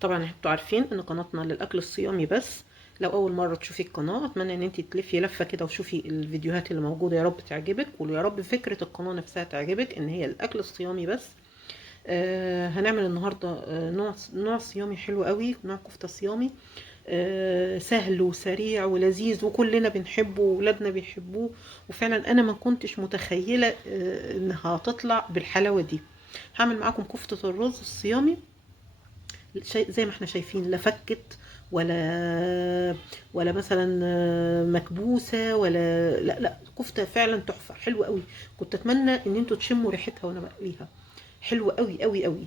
طبعا انتوا عارفين ان قناتنا للاكل الصيامي بس. لو اول مره تشوفي القناه اتمنى ان انت تلفي لفه كده وشوفي الفيديوهات اللي موجوده، يا رب تعجبك، ويا رب فكره القناه نفسها تعجبك ان هي الاكل الصيامي بس. هنعمل النهارده نوع صيامي حلو قوي، نوع كفته صيامي سهل وسريع ولذيذ وكلنا بنحبه وولادنا بيحبوه. وفعلا انا ما كنتش متخيله انها هتطلع بالحلاوه دي. هعمل معاكم كفته الرز الصيامي زي ما احنا شايفين، لا فكت ولا مثلا مكبوسه، ولا لا لا، كفته فعلا تحفه حلوه قوي. كنت اتمنى ان انتوا تشموا ريحتها وانا بقليها، حلوه قوي قوي قوي.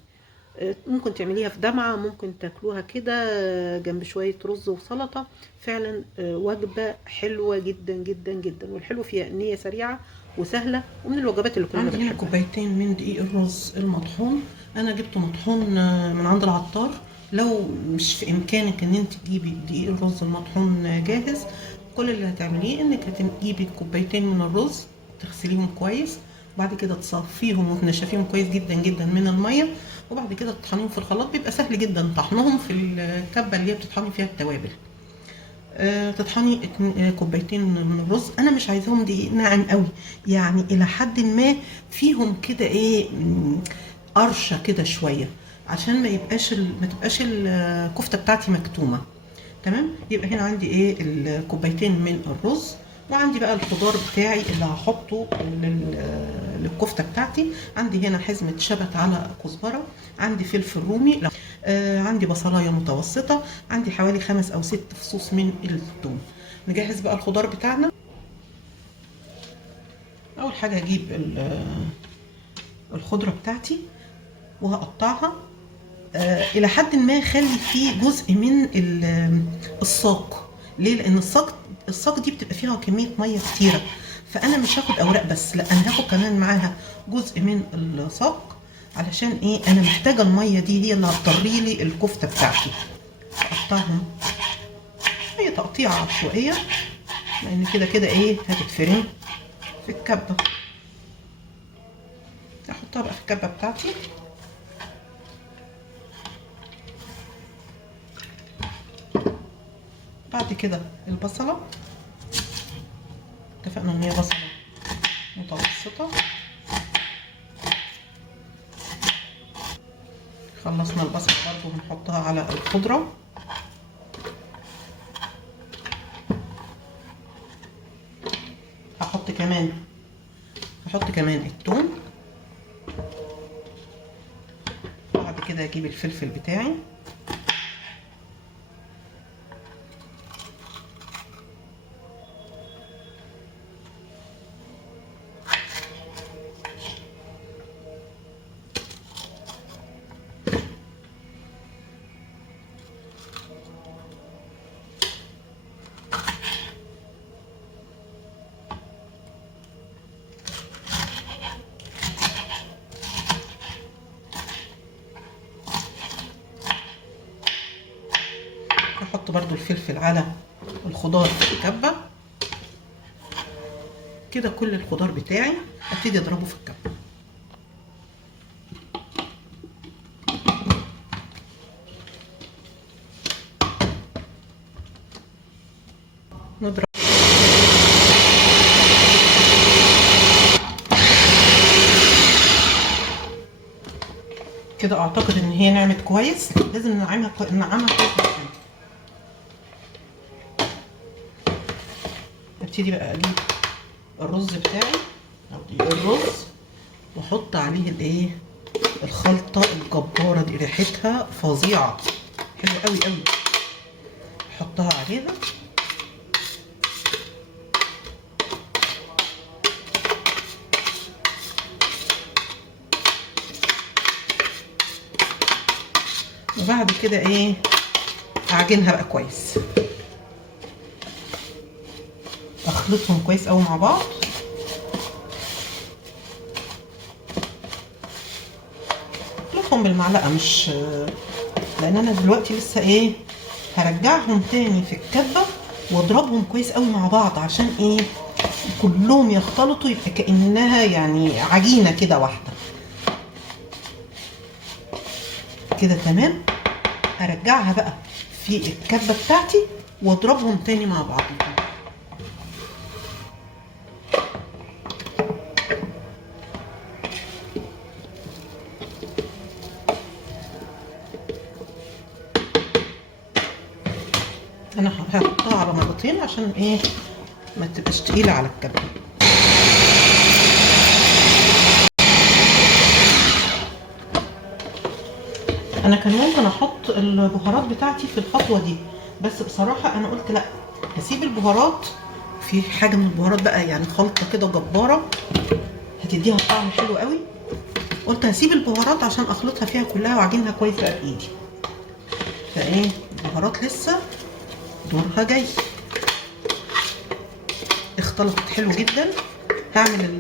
ممكن تعمليها في دمعه، ممكن تاكلوها كده جنب شويه رز وسلطه. فعلا وجبه حلوه جدا جدا جدا، والحلو فيها ان هي سريعه وسهله ومن الوجبات اللي كلنا عندي هنا بنحبها. كوبايتين من دقيق الرز المطحون. انا جبته مطحون من عند العطار. لو مش في امكانك ان انت تجيبي دقيق الرز المطحون جاهز، كل اللي هتعمليه انك هتجيبي كوبايتين من الرز، تغسليهم كويس، وبعد كده تصفيهم وتنشفيهم كويس جدا جدا من الميه، وبعد كده تطحنيهم في الخلاط. بيبقى سهل جدا طحنهم في الكبه اللي هي بتطحني فيها التوابل. تطحني كوبايتين من الرز. انا مش عايزاهم دي ناعم قوي، يعني الى حد ما فيهم كده ايه، قرشه كده شويه، عشان ما تبقاش الكفته بتاعتي مكتومه. تمام. يبقى هنا عندي ايه الكوبايتين من الرز، وعندي بقى الخضار بتاعي اللي هحطه للكفته بتاعتي. عندي هنا حزمه شبت على كزبره، عندي فلفل رومي، عندي بصلايه متوسطه، عندي حوالي 5 أو 6 فصوص من الثوم. نجهز بقى الخضار بتاعنا. اول حاجه هجيب الخضره بتاعتي وهقطعها. الى حد ما خلي فيه جزء من الساق. ليه؟ لان الساق دي بتبقى فيها كميه ميه كتيره، فانا مش هاخد اوراق بس، لا انا هاخد كمان معاها جزء من الساق. علشان ايه؟ انا محتاجه الميه دي هي اللي هتطري لي الكفته بتاعتي. اقطعها هي تقطيعه عشوائيه، لان كده كده ايه هتتفرم في الكبه. احطها بقى في الكبه بتاعتي. بعد كده البصله، اتفقنا ان هي بصله متوسطه. خلصنا البصل برضو هنحطها على الخضره. هحط كمان الثوم. بعد كده اجيب الفلفل بتاعي، هحط برضو الفلفل على الخضار في الكبه. كده كل الخضار بتاعي ابتدي اضربه في الكبه. نضرب كده. اعتقد ان هي نعمت كويس، لازم ننعمها كويس. ابتدي بقى اجيب الرز بتاعي، اجيب الرز واحط عليه الايه، الخلطه الجباره دي، ريحتها فظيعه، حلوه قوي قوي. احطها عليها. وبعد كده ايه، اعجنها بقى كويس، اخلطهم كويس قوي مع بعض. اخلطهم بالمعلقه، مش لان انا دلوقتي لسه ايه، هرجعهم تاني في الكبه واضربهم كويس قوي مع بعض، عشان ايه، كلهم يختلطوا، يبقى كانها يعني عجينه كده واحده. كده تمام. هرجعها بقى في الكبه بتاعتي واضربهم تاني مع بعض. انا هحطها على مرتين عشان ايه ما تبقاش تقيله على الكبه. انا كان ممكن احط البهارات بتاعتي في الخطوه دي، بس بصراحه انا قلت لا، هسيب البهارات. في حاجه من البهارات بقى يعني خلطه كده جباره هتديها طعم حلو قوي، قلت هسيب البهارات عشان اخلطها فيها كلها واعجنها كويس بقى بايدي. فايه البهارات لسه دورها جاي. اختلطت حلو جدا. هعمل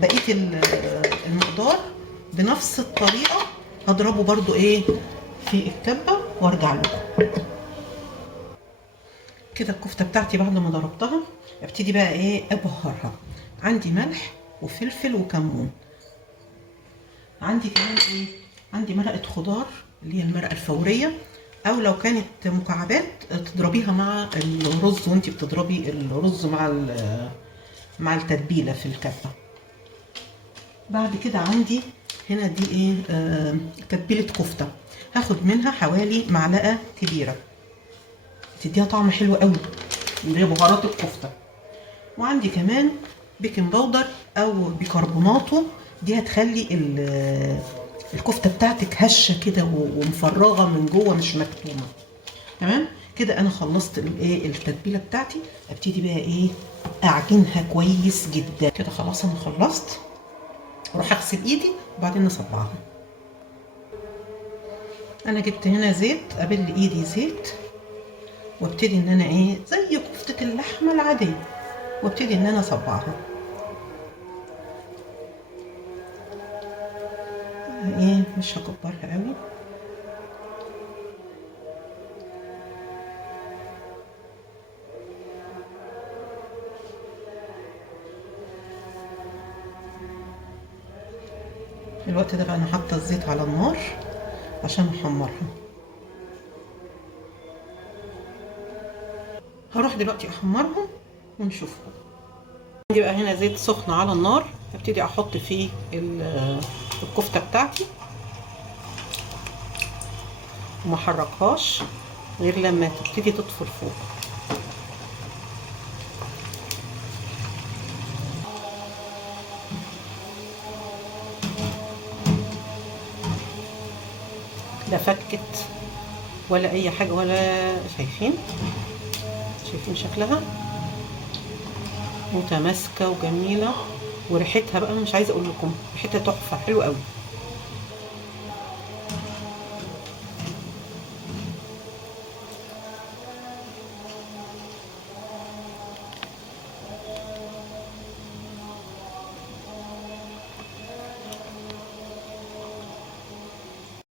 بقيه المقدار بنفس الطريقه، هضربه برضو ايه في الكبه وارجع لكم. كده الكفته بتاعتي بعد ما ضربتها ابتدي بقى ايه ابهرها. عندي ملح وفلفل وكمون. عندي كمان ايه، عندي مرقه خضار اللي هي المرقه الفوريه، او لو كانت مكعبات تضربيها مع الرز وانتي بتضربي الرز مع التتبيله في الكبه. بعد كده عندي هنا دي ايه تتبيله كفته، هاخد منها حوالي معلقه كبيره تديها طعم حلو قوي اللي هي بهارات الكفته. وعندي كمان بيكنج باودر او بيكربوناتو، دي هتخلي الكفته بتاعتك هشه كده ومفرغه من جوه مش مكتومه. تمام كده انا خلصت الايه التتبيله بتاعتي. ابتدي بقى ايه اعجنها كويس جدا. كده خلاص انا خلصت، اروح اغسل ايدي وبعدين نصبعها. انا جبت هنا زيت، ابل ايدي زيت وابتدي ان انا ايه زي كفته اللحمه العاديه وابتدي ان انا اصبعها. ايه مش هكبرها قوي. في الوقت ده بقى انا حاطه الزيت على النار عشان احمرها. هروح دلوقتي احمرهم ونشوفهم. عندي بقى هنا زيت سخن على النار، هبتدي احط فيه الكفته بتاعتي وما احركهاش غير لما تبتدي تطفر فوق. لا فكت ولا اي حاجه ولا شايفين شكلها متماسكه وجميله، وريحتها بقى مش عايزه اقول لكم ريحتها تحفه حلوه قوي.